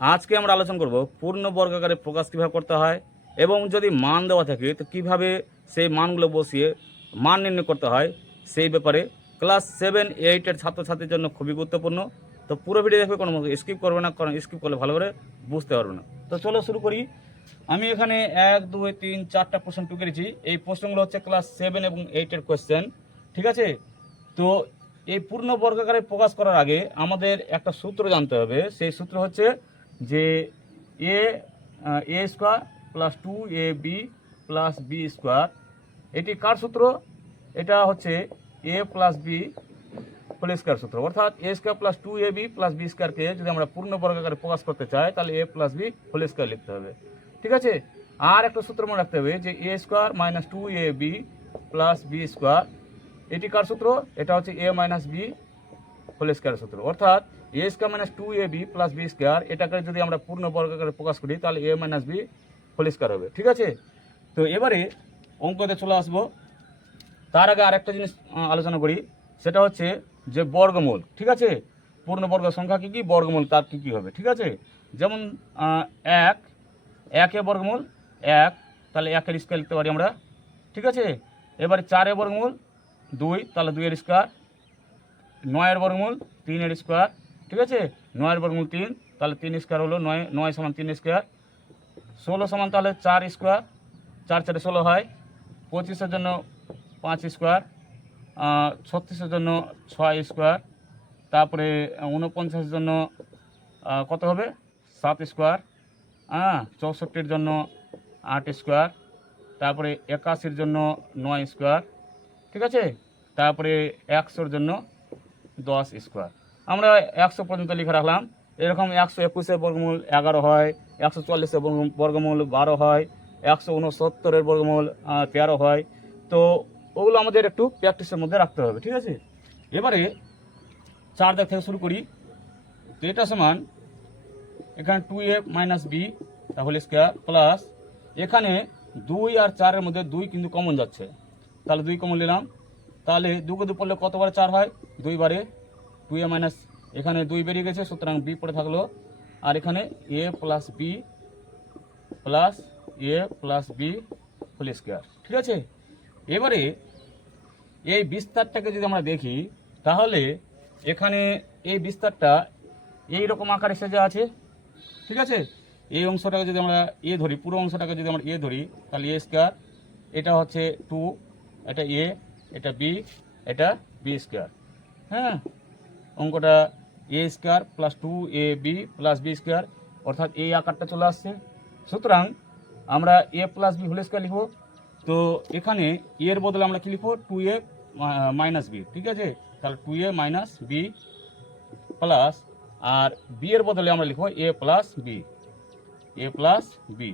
আজকে আমরা আলোচনা করব পূর্ণ বর্গাকারে প্রকাশ কীভাবে করতে হয় এবং যদি মান দেওয়া থাকে, তো কীভাবে সেই মানগুলো বসিয়ে মান নির্ণয় করতে হয়, সেই ব্যাপারে ক্লাস সেভেন এইটের ছাত্রছাত্রীর জন্য খুবই গুরুত্বপূর্ণ। তো পুরো ভিডিও দেখবে কোনো স্কিপ করবে না, কারণ স্কিপ করলে ভালো করে বুঝতে পারবে না। তো চলো শুরু করি। আমি এখানে এক, দুই, তিন, চারটা প্রশ্ন টুকেছি এই প্রশ্নগুলো হচ্ছে ক্লাস সেভেন এবং এইটের কোয়েশ্চেন ঠিক আছে? তো এই পূর্ণ বর্গাকারে প্রকাশ করার আগে আমাদের একটা সূত্র জানতে হবে। সেই সূত্র হচ্ছে যে A A square plus two A B plus B square. এটি কার সূত্র? এটা হচ্ছে A plus B whole square সূত্র। অর্থাৎ A square plus two A B plus B স্কোয়ারকে যদি আমরা পূর্ণ বর্গাকারে প্রকাশ করতে চাই, তাহলে A plus B whole square লিখতে হবে। ঠিক আছে? আর একটা সূত্র মনে রাখতে হবে যে A square minus two A B plus B square এটি কার সূত্র? এটা হচ্ছে A minus B whole square সূত্র। অর্থাৎ A square minus two A B plus B square এটাকে যদি আমরা পূর্ণ বর্গাকারে প্রকাশ করি, তাহলে A minus B whole square হবে। ঠিক আছে? তো এবারে অঙ্কতে চলে আসব। তার আগে আরেকটা জিনিস আলোচনা করি। সেটা হচ্ছে যে বর্গমূল, ঠিক আছে? পূর্ণবর্গ সংখ্যা কী কী? বর্গমূল তার কী কী হবে, ঠিক আছে? যেমন এক, একে বর্গমূল, এক, তাহলে একের স্কোয়ার লিখতে পারি আমরা, ঠিক আছে? এবারে চারে বর্গমূল, দুই, তাহলে দুইয়ের স্কোয়ার নয়ের বর্গমূল তিনের স্কোয়ার ঠিক আছে? নয়ের বর্গমূল তিন, তাহলে তিন স্কোয়ার হলো নয় নয় সমান তিন স্কোয়ার ষোলো সমান তাহলে চার স্কোয়ার চার চারে ষোলো হয়। পঁচিশের জন্য পাঁচ স্কোয়ার ছত্রিশের জন্য ছয় স্কোয়ার তারপরে উনপঞ্চাশের জন্য কত হবে? সাত স্কোয়ার হ্যাঁ চৌষট্টির জন্য আট স্কোয়ার তারপরে একাশির জন্য নয় স্কোয়ার ঠিক আছে? তারপরে একশোর জন্য দশ স্কোয়ার আমরা একশো পর্যন্ত লিখে রাখলাম। এরকম একশো একুশের বর্গমূল এগারো হয়, একশো চল্লিশের বর্গ- বর্গমূল বারো হয়, একশো উনসত্তরের বর্গমূল তেরো হয়। তো ওগুলো আমাদের একটু প্র্যাকটিসের মধ্যে রাখতে হবে, ঠিক আছে? এবারে চার দাগ থেকে শুরু করি। তো এটা সমান এখানে টু এ মাইনাস বি তাহলে স্কোয়ার প্লাস এখানে দুই আর চারের মধ্যে দুই কিন্তু কমন যাচ্ছে। তাহলে দুই কমন নিলাম। তাহলে দুকে দু পড়লে কতবার চার হয়? দুইবারে টু এ মাইনাস, এখানে দুই বেরিয়ে গেছে, সুতরাং বি পড়ে থাকল। আর এখানে a plus b plus a plus b whole square ঠিক আছে? এবারে এই বিস্তারটাকে যদি আমরা দেখি, তাহলে এখানে এই বিস্তারটা এই রকম আকারে সেজে আছে। ঠিক আছে? এই অংশটাকে যদি আমরা এ ধরি, পুরো অংশটাকে যদি আমরা এ ধরি, তাহলে এ স্কোয়ার এটা হচ্ছে টু এটা এ এটা বি এটা বি স্কোয়ার হ্যাঁ? অঙ্কটা a square plus two a b plus b square অর্থাৎ এই আকারটা চলে আসছে। সুতরাং আমরা a plus b whole square লিখব। তো এখানে এ এর বদলে আমরা কি লিখব? টু এ মাইনাস বি ঠিক আছে? তাহলে two a minus b plus R B এর বদলে আমরা লিখব a plus b a plus b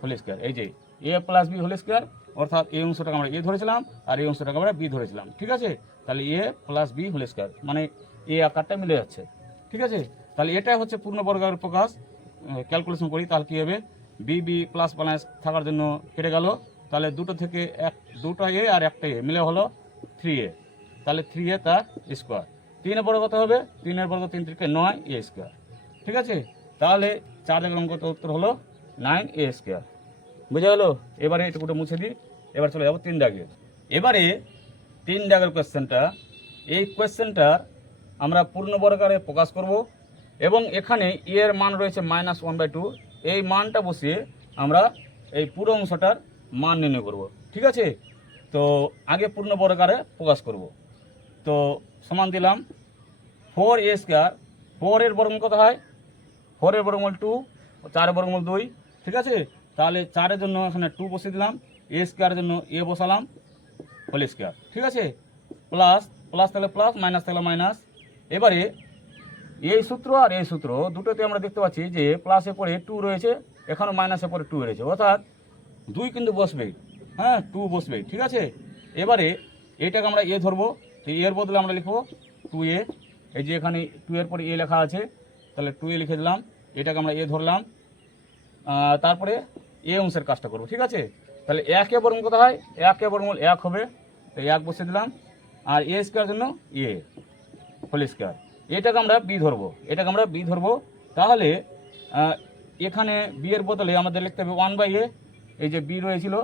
whole square এই যে a plus b whole square অর্থাৎ এই অংশটাকে আমরা এ ধরেছিলাম আর এই অংশটাকে আমরা বি ধরেছিলাম, ঠিক আছে? তাহলে a plus b whole square মানে এ আকারটা মিলে যাচ্ছে, ঠিক আছে? তাহলে এটাই হচ্ছে পূর্ণবর্গের প্রকাশ। ক্যালকুলেশন করি, তাহলে কী হবে? বি বি প্লাস ব্যালেন্স থাকার জন্য কেটে গেল। তাহলে দুটো থেকে এক, দুটো এ আর একটা এ মিলে হলো থ্রি এ। তাহলে থ্রি এ তার স্কোয়ার তিনের বর্গ কত হবে? তিনের বর্গ তিন থেকে নয় এ স্কোয়ার ঠিক আছে? তাহলে চার জায়গার অঙ্কটা উত্তর হলো নাইন এ স্কোয়ার বুঝে গেলো? এবারে এটুকুটা মুছে দিই। এবার চলে যাব তিন দাগে। এবারে তিন দাগের কোয়েশ্চেনটা এই কোয়েশ্চেনটা আমরা পূর্ণ পূর্ণবর্গারে প্রকাশ করব এবং এখানে ই এর মান রয়েছে মাইনাস ওয়ান বাই টু এই মানটা বসিয়ে আমরা এই পুরো অংশটার মান নির্ণয় করব। ঠিক আছে? তো আগে পূর্ণ পূর্ণবর্গারে প্রকাশ করব। তো সমান দিলাম ফোর এ স্কোয়ার ফোর এর বর্গমূল কত হয়? ফোরের বর্গমূল টু চারের বর্গমূল দুই। ঠিক আছে? তাহলে চারের জন্য এখানে টু বসিয়ে দিলাম এ স্কোয়ারের জন্য এ বসালাম হোল স্কোয়ার ঠিক আছে? প্লাস প্লাস তাহলে প্লাস মাইনাস তাহলে মাইনাস এবারে এই সূত্র আর এই সূত্র দুটোতে আমরা দেখতে পাচ্ছি যে প্লাসের পরে টু রয়েছে, এখানেও মাইনাসে পরে টু রয়েছে। অর্থাৎ দুই কিন্তু বসবে হ্যাঁ টু বসবে ঠিক আছে? এবারে এটাকে আমরা এ ধরবো। তো এর বদলে আমরা লিখব টু এ এই যে এখানে টু এর পরে এ লেখা আছে, তাহলে টু এ লিখে দিলাম। এটাকে আমরা এ ধরলাম। তারপরে এ অংশের কাজটা করব, ঠিক আছে? তাহলে একে বর্গমূল কত হয়? একে বর্গমূল এক হবে। তো এক বসে দিলাম। আর এ স্কোয়ার জন্য এ, হোল স্কোয়ার। এটাকে আমরা বি ধরবো। এটাকে আমরা বি ধরবো। তাহলে এখানে বি এর বদলে আমাদের লিখতে হবে ওয়ান বাই এ। এই যে বি রয়েছিল,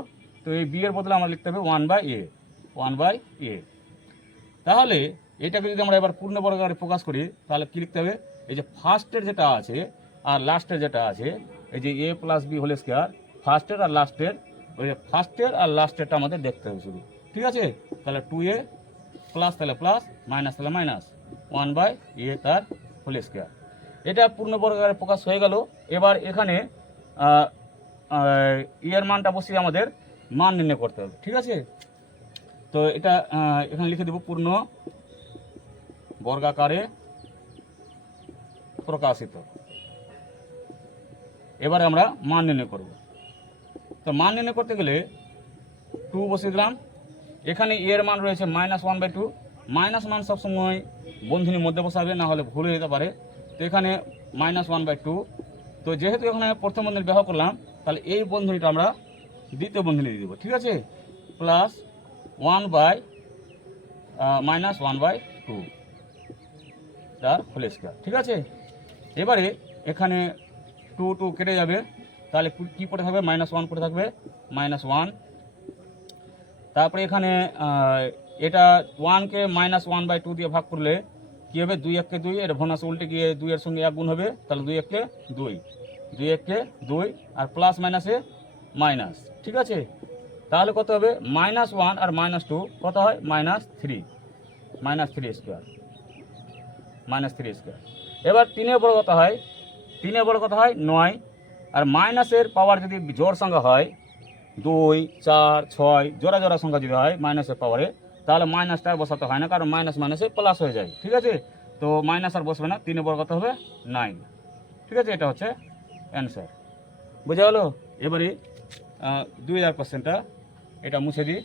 তো এই বি এর বদলে আমরা লিখতে হবে one by a, one by a. তাহলে, এটাকে যদি আমরা এবার পূর্ণবর্গ আকারে প্রকাশ করি, তাহলে কী লিখতে হবে? এই যে ফার্স্টের যেটা আছে, আর লাস্টের যেটা আছে, এই যে a plus b whole square ফার্স্টের আর লাস্টের ওই যে ফার্স্টের আর লাস্ট লাস্টেরটা আমাদের দেখতে হবে শুধু। ঠিক আছে? তাহলে টু এ প্লাস তাহলে প্লাস মাইনাস তাহলে মাইনাস ওয়ান বাই এ তার হোল স্কোয়ার এটা পূর্ণবর্গ আকারে প্রকাশ হয়ে গেল। এবার এখানে ইয়ের মানটা বসিয়ে আমাদের মান নির্ণয় করতে হবে। ঠিক আছে? তো এটা এখানে লিখে দেব পূর্ণ বর্গাকারে প্রকাশিত। এবারে আমরা মান নির্ণয় করব। তো মান নির্ণয় করতে গেলে টু বসিয়ে দিলাম। এখানে এর মান রয়েছে minus one by two minus মান সবসময় বন্ধনীর মধ্যে বসাবে, না হলে ভুল হয়ে যেতে পারে। তো এখানে মাইনাস ওয়ান বাই টু তো যেহেতু এখানে প্রথম বন্ধনী ব্যবহার করলাম, তাহলে এই বন্ধনীটা আমরা দ্বিতীয় বন্ধনী দিয়ে দেবো, ঠিক আছে? Plus one by minus one by two তার হোল স্কোয়ার ঠিক আছে? এবারে এখানে টু টু কেটে যাবে। তাহলে কি- পড়ে থাকবে? মাইনাস ওয়ান পড়ে থাকবে। মাইনাস ওয়ান তারপরে এখানে এটা ওয়ানকে মাইনাস ওয়ান বাই টু দিয়ে ভাগ করলে কী হবে? দুই এককে দুই এর ভনাস উল্টে গিয়ে দুইয়ের সঙ্গে এক গুণ হবে, তাহলে দুই এককে দুই। দুই এককে দুই, আর প্লাস মাইনাসে মাইনাস ঠিক আছে? তাহলে কত হবে? মাইনাস ওয়ান আর মাইনাস টু কত হয়? Minus three minus three square minus three square এবার তিনে বড় কথা হয় তিনে বড় কথা হয় নয়। আর মাইনাসের পাওয়ার যদি জোর সংখ্যা হয়, দুই, চার, ছয়, জোড়া জোড়া সংখ্যা যদি হয় মাইনাসের পাওয়ারে তাহলে মাইনাসটা বসাতে হয় না, কারণ মাইনাস মাইনাসে প্লাস হয়ে যায়, ঠিক আছে? তো মাইনাস আর বসবে না তিনের বড় কথা হবে? নাইন ঠিক আছে? এটা হচ্ছে অ্যান্সার বোঝা গেলো? এবারে দুই হাজার পার্সেন্টটা এটা মুছে দিই।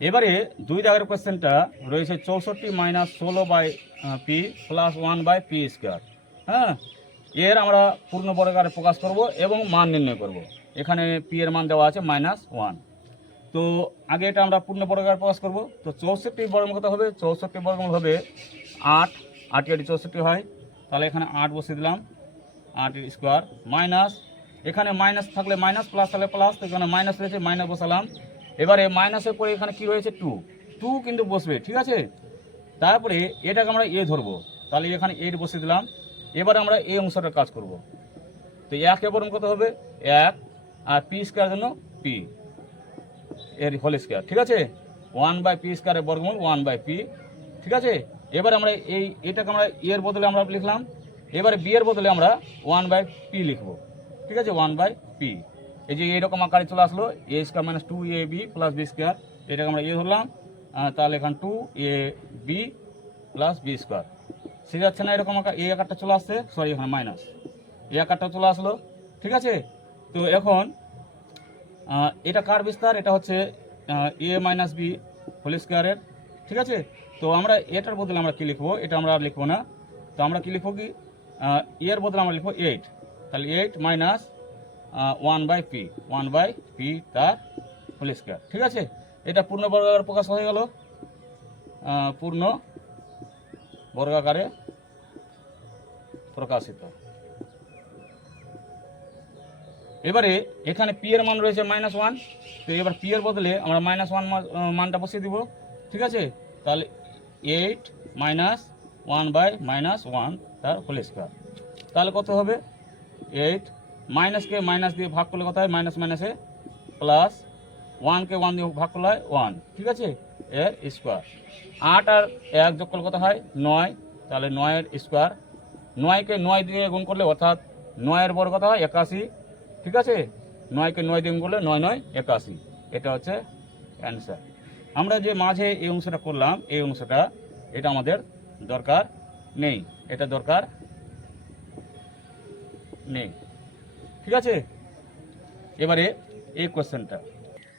এবারে দুই দাগের কোয়েশ্চেনটা রয়েছে চৌষট্টি মাইনাস ষোলো by p plus one by p square হ্যাঁ? এর আমরা পূর্ণ বর্গাকারে প্রকাশ করব এবং মান নির্ণয় করব। এখানে পি এর মান দেওয়া আছে মাইনাস ওয়ান তো আগে এটা আমরা পূর্ণ বর্গাকারে প্রকাশ করব। তো চৌষট্টি বর্গমূল কত হবে? চৌষট্টি বর্গমূল হবে আট। আট আটি চৌষট্টি হয়। তাহলে এখানে আট বসিয়ে দিলাম। আট স্কোয়ার মাইনাস এখানে মাইনাস থাকলে মাইনাস প্লাস থাকলে প্লাস তো এখানে মাইনাস রয়েছে মাইনাস বসালাম। এবারে মাইনাসের পরে এখানে কি রয়েছে? টু টু কিন্তু বসবে, ঠিক আছে? তারপরে এটাকে আমরা এ ধরবো। তাহলে এখানে এইট বসিয়ে দিলাম। এবারে আমরা এই অংশটার কাজ করব। তো এক বরং কত হবে? এক, আর পি স্কোয়ার জন্য পি এর হোল স্কোয়ার, ঠিক আছে? ওয়ান বাই পি স্কোয়ারের বর্গমূল ওয়ান বাই পি, ঠিক আছে? এবার আমরা এই, এটাকে আমরা এর বদলে আমরা লিখলাম। এবারে বি এর বদলে আমরা ওয়ান বাই পি লিখব, ঠিক আছে? One by p. এই যে এইরকম আকারে চলে আসলো a square minus two a b plus b square এটাকে আমরা এ ধরলাম। তাহলে এখানে two a b plus b square সে যাচ্ছে না? এরকম এই আকারটা চলে আসছে। সরি এখানে মাইনাস এই আকারটা চলে আসলো। ঠিক আছে? তো এখন এটা কার বিস্তার? এটা হচ্ছে এ মাইনাস বি হোল স্কোয়ারের ঠিক আছে? তো আমরা এটার বদলে আমরা কী লিখব? এটা আমরা আর লিখব না। তো আমরা কী লিখব কি? আহ, এর বদলে আমরা লিখব এইট তাহলে eight minus one by p one by p তার হোল স্কোয়ার ঠিক আছে? এটা পূর্ণ বর্গাকার প্রকাশ হয়ে গেল। পূর্ণ বর্গাকারে প্রকাশিত। এবারে এখানে পি এর মান রয়েছে মাইনাস ওয়ান তো এবার পি এর বদলে আমরা মাইনাস ওয়ান মানটা বসিয়ে দিব। ঠিক আছে? তাহলে eight minus one by minus one তার হোল স্কোয়ার তাহলে কত হবে? এইট মাইনাসকে মাইনাস দিয়ে ভাগ করলে কত হয়? মাইনাস মাইনাসে প্লাস ওয়ানকে ওয়ান দিয়ে ভাগ করলে হয় ওয়ান ঠিক আছে? এর স্কোয়ার আট আর এক যোগ কত হয়? নয়। তাহলে নয়ের স্কোয়ার নয়কে নয় দিয়ে গুণ করলে অর্থাৎ নয়ের বড় কথা হয়? একাশি। ঠিক আছে? নয়কে নয় দিয়ে গুণ করলে নয় নয়, একাশি। এটা হচ্ছে অ্যান্সার আমরা যে মাঝে এই অংশটা করলাম, এই অংশটা, এটা আমাদের দরকার নেই। এটা দরকার নেই। ঠিক আছে? এবারে এই কোয়েশ্চেনটা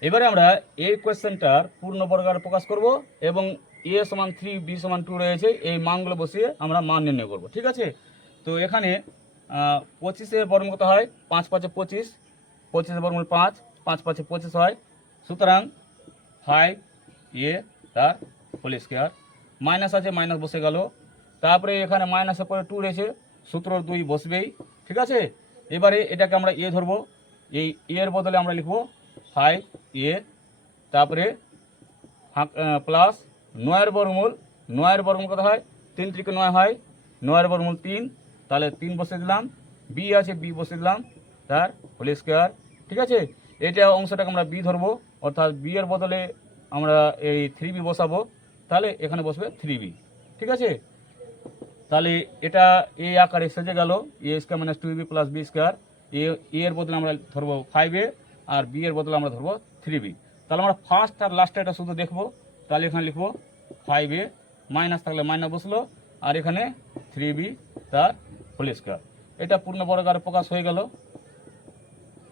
এবারে আমরা এই কোয়েশ্চেনটার পূর্ণ বর্গাকার প্রকাশ করব এবং এ সমান থ্রি, বি সমান টু রয়েছে, এই মানগুলো বসিয়ে আমরা মান নির্ণয় করব, ঠিক আছে? তো এখানে পঁচিশে বর্গমূল কত হয়? পাঁচ পাঁচে পঁচিশ, পঁচিশে বর্গমূল পাঁচ পাঁচ পাঁচে পঁচিশ হয়। সুতরাং ফাইভ এ তার হোল স্কোয়ার। মাইনাস আছে, মাইনাস বসে গেল। তারপরে এখানে মাইনাসের পরে টু রয়েছে, সূত্র দুই বসবেই, ঠিক আছে? এবারে এটাকে আমরা এ ধরবো, এই এর বদলে আমরা লিখব ফাইভ এ, তারপরে প্লাস নয়ের বর্গমূল নয়ের বর্গমূল কত হয়? তিন ত্রিকে নয় হয়। নয়ের বর্গমূল তিন, তাহলে তিন বসে দিলাম। বি আছে বি বসে দিলাম। তার হোল স্কোয়ার ঠিক আছে? এটা অংশটাকে আমরা বি ধরবো। অর্থাৎ বি এর বদলে আমরা এই থ্রি বি বসাবো। তাহলে এখানে বসবে থ্রি বি ঠিক আছে? তাহলে এটা এ আকারে সেজে গেল। A square minus two b plus b square a এর বদলে আমরা ধরবো ফাইভ এ আর বি এর বদলে আমরা ধরবো থ্রি বি তাহলে আমরা ফার্স্ট আর লাস্টে এটা শুধু দেখব। তাহলে এখানে লিখব ফাইভ এ মাইনাস থাকলে মাইনাস বসল, আর এখানে থ্রি বি তার হোল স্কোয়ার এটা পূর্ণ বর্গাকারে প্রকাশ হয়ে গেল।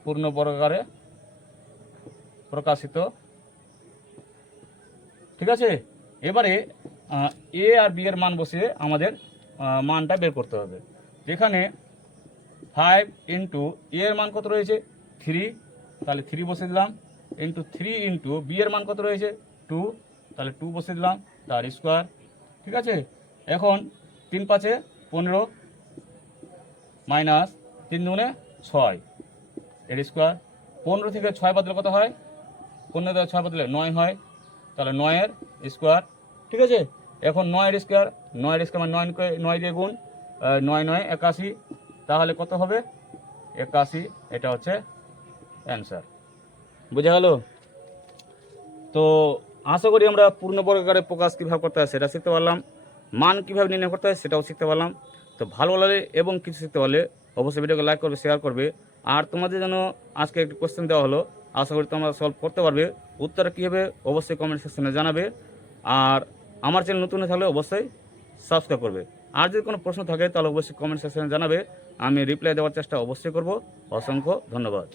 পূর্ণ বর্গাকারে প্রকাশিত। ঠিক আছে? এবারে এ আর বি এর মান বসিয়ে আমাদের মানটা বের করতে হবে। যেখানে ফাইভ ইন্টু এ এর মান কত রয়েছে? থ্রি তাহলে থ্রি বসে দিলাম। ইন্টু থ্রি ইন্টু বি এর মান কত রয়েছে? টু তাহলে টু বসে দিলাম, তার স্কোয়ার ঠিক আছে? এখন তিন পাঁচে পনেরো মাইনাস তিন দুগুণে ছয়। এর স্কোয়ার পনেরো থেকে ছয় বদলে কত হয়? পনেরো থেকে ছয় বদলে নয় হয়। তাহলে নয়ের স্কোয়ার ঠিক আছে? এখন নয়ের স্কোয়ার নয়ের স্কোয়ার মানে নয় নয় দিয়ে গুণ নয় নয় একাশি। তাহলে কত হবে? একাশি। এটা হচ্ছে অ্যান্সার বোঝা গেল? তো আশা করি আমরা পূর্ণ বর্গাকারে প্রকাশ কীভাবে করতে হয় সেটা শিখতে পারলাম। মান কীভাবে নির্ণয় করতে হয় সেটাও শিখতে পারলাম। তো ভালো লাগলে এবং কিছু শিখতে পারলে অবশ্যই ভিডিওকে লাইক করবে শেয়ার করবে। আর তোমাদের জন্য আজকে একটি কোশ্চেন দেওয়া হলো। আশা করি তোমরা সলভ করতে পারবে। উত্তরটা কী হবে অবশ্যই কমেন্ট সেকশনে জানাবে। আর আমার চ্যানেল নতুন থাকলে অবশ্যই সাবস্ক্রাইব করবে। আর যদি কোনো প্রশ্ন থাকে তাহলে অবশ্যই কমেন্ট সেকশনে জানাবে। আমি রিপ্লাই দেওয়ার চেষ্টা অবশ্যই করব। অসংখ্য ধন্যবাদ।